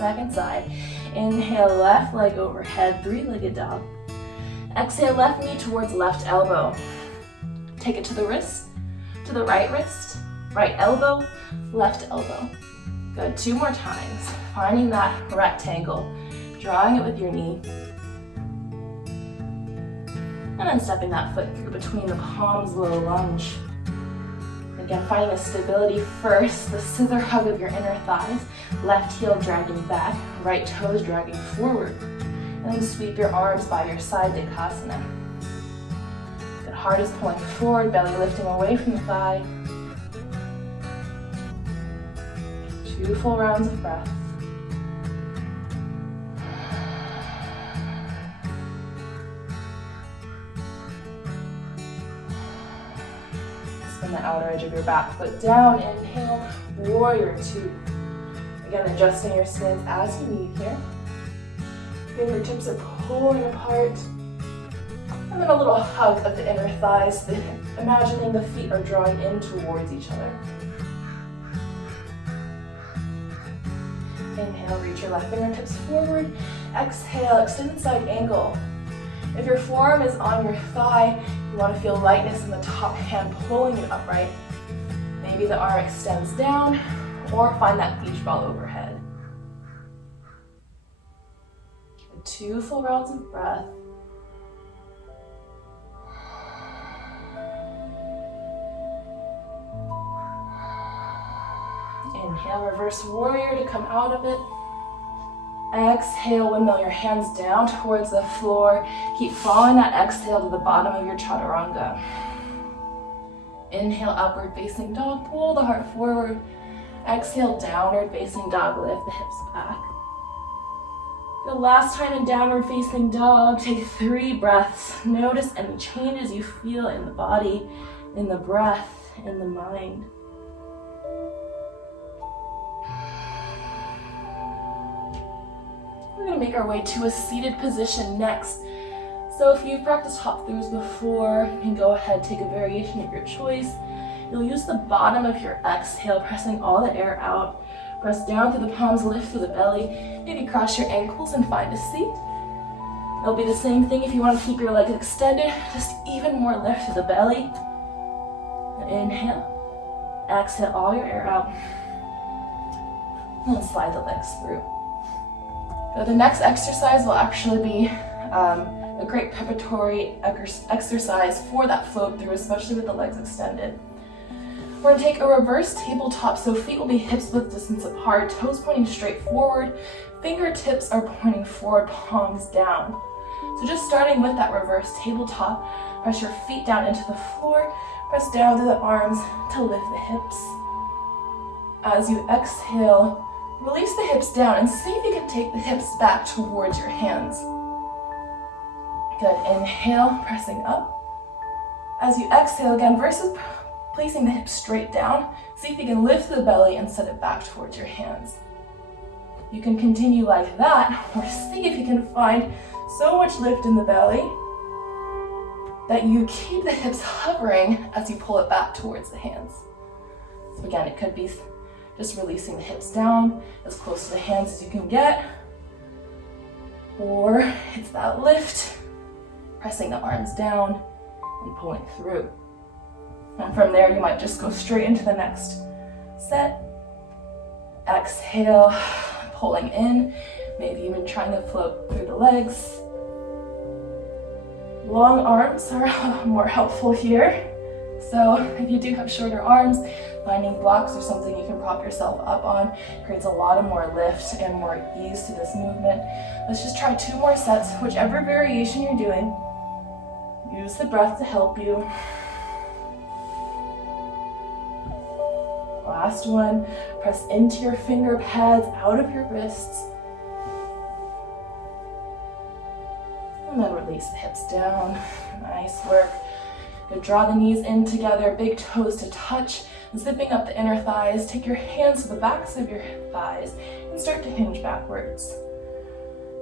Second side. Inhale, left leg overhead, three-legged dog. Exhale, left knee towards left elbow. Take it to the wrist, to the right wrist, right elbow, left elbow. Good, 2 more times. Finding that rectangle, drawing it with your knee. And then stepping that foot through between the palms, low lunge. Again, finding a stability first, the scissor hug of your inner thighs, left heel dragging back, right toes dragging forward. And then sweep your arms by your side, Dekasana. Good, heart is pulling forward, belly lifting away from the thigh. 2 full rounds of breath. Spin the outer edge of your back foot down. Inhale, warrior 2. Again, adjusting your stance as you need here. Fingertips are pulling apart. And then a little hug of the inner thighs, imagining the feet are drawing in towards each other. Inhale, reach your left fingertips forward. Exhale, extended side angle. If your forearm is on your thigh, you want to feel lightness in the top hand pulling you upright. Maybe the arm extends down, or find that beach ball overhead. 2 full rounds of breath. Inhale, reverse warrior to come out of it. Exhale, windmill your hands down towards the floor. Keep following that exhale to the bottom of your chaturanga. Inhale, upward facing dog, pull the heart forward. Exhale, downward facing dog, lift the hips back. The last time in downward facing dog, take 3 breaths. Notice any changes you feel in the body, in the breath, in the mind. We're going to make our way to a seated position next. So if you've practiced hop throughs before, you can go ahead, take a variation of your choice. You'll use the bottom of your exhale, pressing all the air out. Press down through the palms, lift through the belly. Maybe cross your ankles and find a seat. It'll be the same thing if you want to keep your legs extended, just even more lift through the belly. Inhale, exhale all your air out. And then slide the legs through. So the next exercise will actually be a great preparatory exercise for that float through, especially with the legs extended. We're going to take a reverse tabletop, so feet will be hips width distance apart, toes pointing straight forward, fingertips are pointing forward, palms down. So just starting with that reverse tabletop, press your feet down into the floor, press down to the arms to lift the hips. As you exhale, release the hips down and see if you can take the hips back towards your hands. Good, inhale, pressing up. As you exhale again, versus placing the hips straight down, see if you can lift the belly and set it back towards your hands. You can continue like that, or see if you can find so much lift in the belly that you keep the hips hovering as you pull it back towards the hands. So again, it could be just releasing the hips down as close to the hands as you can get, or it's that lift, pressing the arms down and pulling through. And from there, you might just go straight into the next set. Exhale, pulling in, maybe even trying to float through the legs. Long arms are more helpful here. So if you do have shorter arms, finding blocks or something you can prop yourself up on creates a lot of more lift and more ease to this movement. Let's just try 2 more sets, whichever variation you're doing. Use the breath to help you. Last one, press into your finger pads, out of your wrists. And then release the hips down. Nice work. Good, draw the knees in together, big toes to touch, zipping up the inner thighs. Take your hands to the backs of your thighs and start to hinge backwards.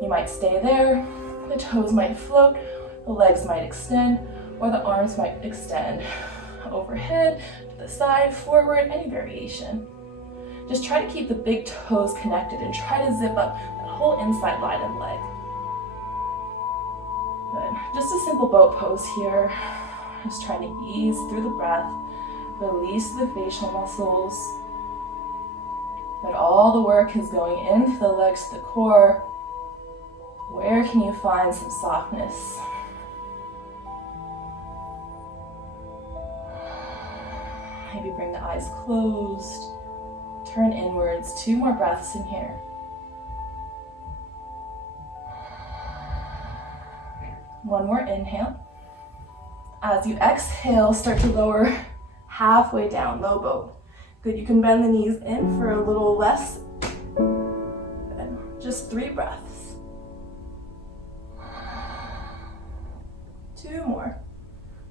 You might stay there, the toes might float, the legs might extend, or the arms might extend. Overhead, to the side, forward, any variation. Just try to keep the big toes connected and try to zip up that whole inside line of leg. Good. Just a simple boat pose here. Just trying to ease through the breath, release the facial muscles. But all the work is going into the legs, to the core. Where can you find some softness? Maybe bring the eyes closed. Turn inwards. 2 more breaths in here. One more inhale. As you exhale, start to lower halfway down, low boat. Good, you can bend the knees in for a little less. Good. Just 3 breaths. 2 more.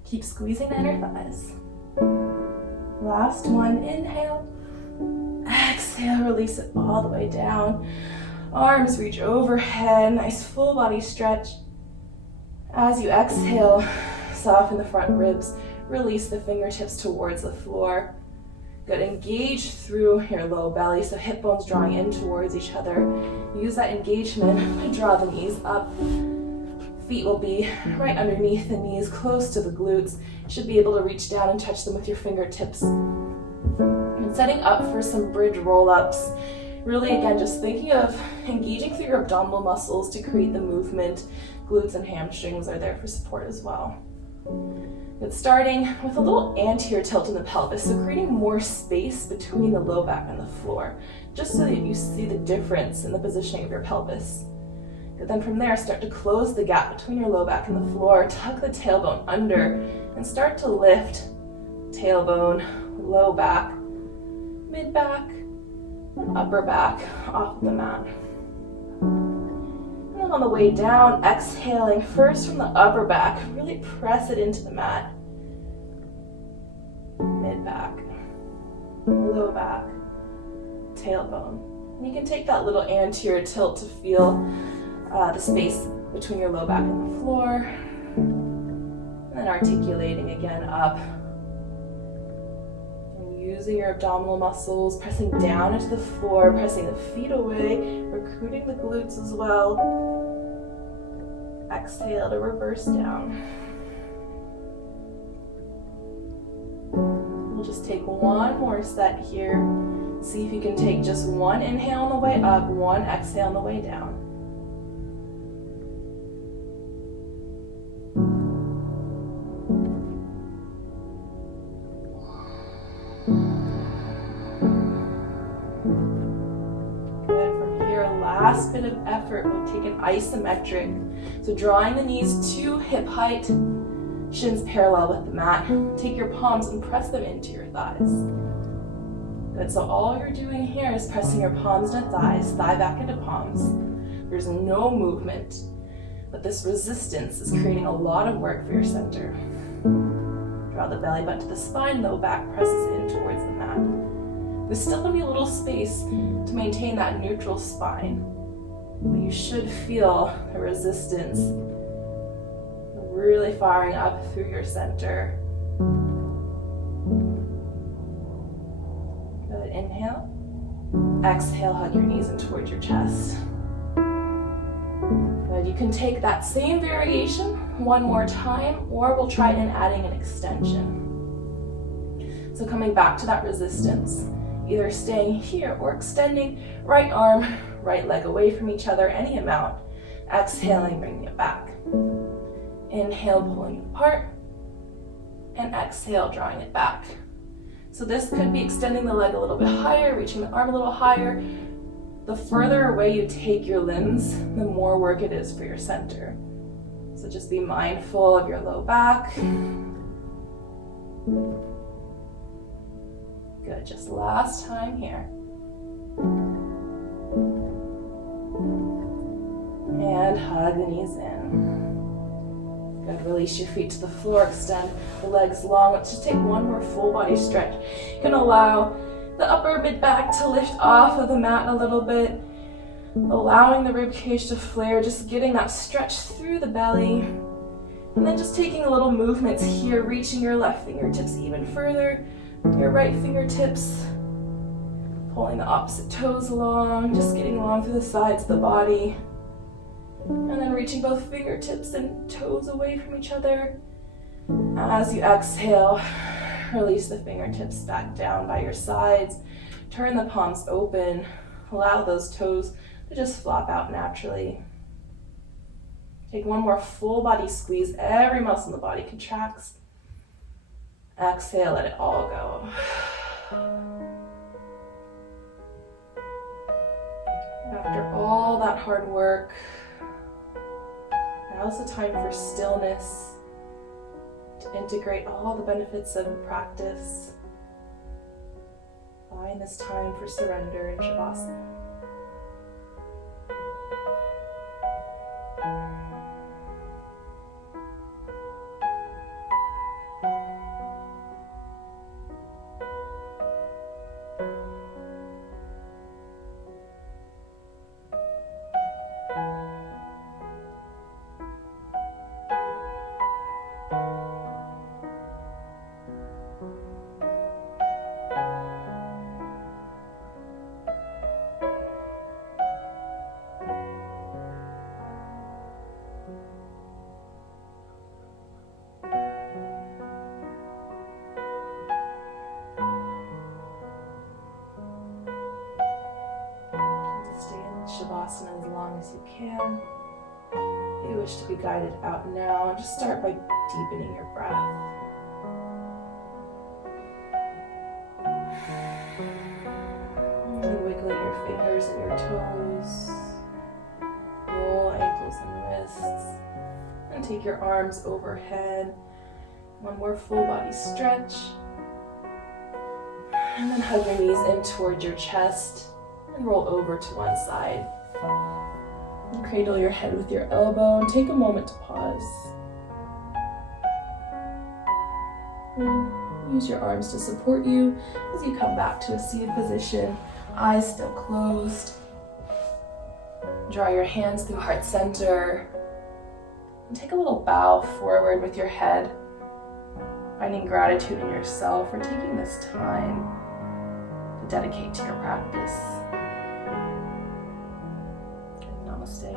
Keep squeezing the inner thighs. Last one, inhale. Exhale, release it all the way down. Arms reach overhead, nice full body stretch. As you exhale, soften the front ribs, release the fingertips towards the floor. Good, engage through your low belly, so hip bones drawing in towards each other. Use that engagement to draw the knees up. Feet will be right underneath the knees, close to the glutes. You should be able to reach down and touch them with your fingertips. And setting up for some bridge roll-ups. Really, again, just thinking of engaging through your abdominal muscles to create the movement. Glutes and hamstrings are there for support as well. Good, starting with a little anterior tilt in the pelvis, so creating more space between the low back and the floor, just so that you see the difference in the positioning of your pelvis. Good, then from there, start to close the gap between your low back and the floor, tuck the tailbone under, and start to lift tailbone, low back, mid back, and upper back off the mat. And then on the way down, exhaling first from the upper back, really press it into the mat. Mid back, low back, tailbone. And you can take that little anterior tilt to feel the space between your low back and the floor. And then articulating again up. And using your abdominal muscles, pressing down into the floor, pressing the feet away, recruiting the glutes as well. Exhale to reverse down. We'll just take one more set here. See if you can take just one inhale on the way up, one exhale on the way down. Last bit of effort, we'll take an isometric. So drawing the knees to hip height, shins parallel with the mat. Take your palms and press them into your thighs. Good, so all you're doing here is pressing your palms into thighs, thigh back into palms. There's no movement, but this resistance is creating a lot of work for your center. Draw the belly button to the spine, low back presses in towards the mat. There's still going to be a little space to maintain that neutral spine, but you should feel the resistance really firing up through your center. Good, inhale. Exhale, hug your knees in towards your chest. Good, you can take that same variation one more time, or we'll try in adding an extension. So coming back to that resistance, either staying here or extending right arm, right leg away from each other, any amount. Exhaling, bringing it back. Inhale, pulling it apart. And exhale, drawing it back. So this could be extending the leg a little bit higher, reaching the arm a little higher. The further away you take your limbs, the more work it is for your center. So just be mindful of your low back. Good, just last time here. And hug the knees in. Good, release your feet to the floor, extend the legs long. Let's just take one more full body stretch. You can allow the upper mid back to lift off of the mat a little bit, allowing the rib cage to flare, just getting that stretch through the belly. And then just taking a little movements here, reaching your left fingertips even further. Your right fingertips Pulling the opposite toes along, just getting along through the sides of the body. And then reaching both fingertips and toes away from each other. As you exhale, release the fingertips back down by your sides. Turn the palms open. Allow those toes to just flop out naturally. Take one more full body squeeze. Every muscle in the body contracts. Exhale, let it all go. After all that hard work, now's the time for stillness, to integrate all the benefits of practice. Find this time for surrender in Shavasana. Stay in Shavasana as long as you can. If you wish to be guided out now, just start by deepening your breath. And wiggling your fingers and your toes. Roll ankles and wrists. And take your arms overhead. One more full body stretch. And then hug your knees in towards your chest. And roll over to one side. And cradle your head with your elbow and take a moment to pause. And use your arms to support you as you come back to a seated position, eyes still closed. Draw your hands through heart center. And take a little bow forward with your head, finding gratitude in yourself for taking this time to dedicate to your practice. Namaste.